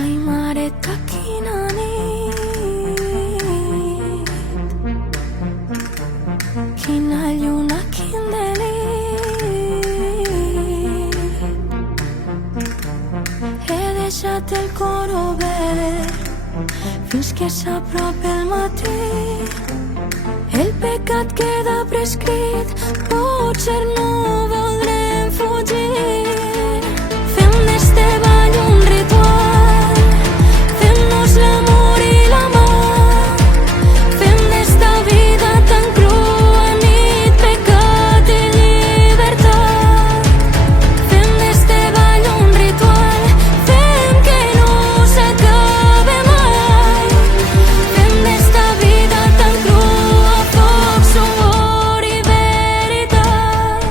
Ai, mareta, quina nit, quina lluna, quin delit. He deixat el cor obert fins que s'apropa el matí. El pecat queda prescrit, potser no voldrem fugir. Fem d'este ball un ritual, fem-nos l'amor i la mà. Fem d'esta vida tan crua nit, pecat i llibertat. Fem d'este ball un ritual, fem que no s'acabe mai. Fem d'esta vida tan crua foc, suor i veritat.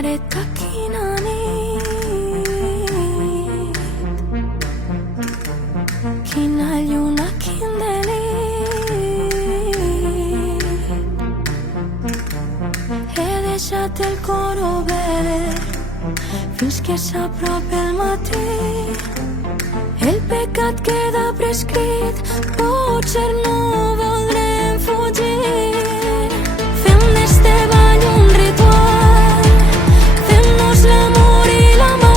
mareta quina nit, quina lluna, quin delit. He deixat el cor obert fins que s'apropa el matí. El pecat queda prescrit, potser no voldrem fugir. Fem d'este ball un ritual, fem-nos l'amor i la mà.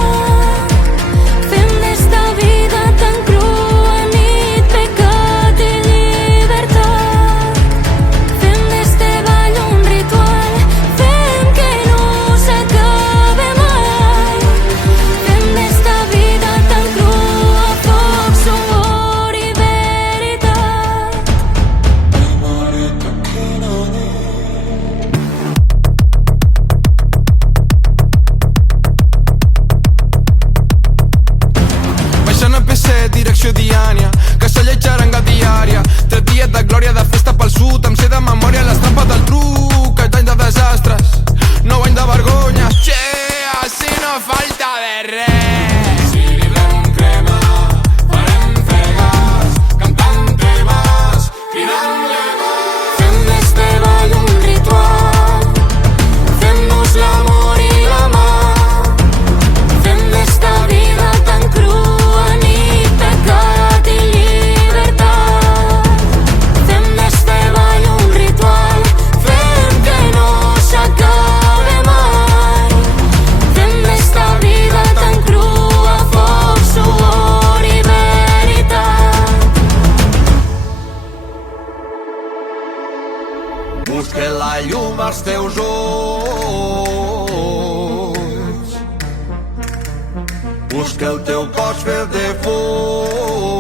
Fem d'esta vida tan crua nit, pecat i llibertat. Fem d'este ball un ritual, fem que no s'acabe mai. Fem d'esta vida tan crua foc, suor i veritat. Baixant el PC, direcció Diània, que se lletjaranga diària. 3 dies de glòria, de festa pel sud, em sé de memòria les trampes del truc. Aquest any de desastres, 9 anys de vergonya. Che, així no falta de res. Si librem crema, farem fregues, cantant temes, cridant lleves. Fem d'este ball un ritual, fem-nos l'amor i la mà. Fem d'esta vida tan crua nit, pecat i llibertat. Fem d'este ball un ritual, fem que no s'acabe mai. Fem d'esta vida tan crua foc, suor i veritat. Busca la llum als teus ulls, busca el teu cos fet de fum.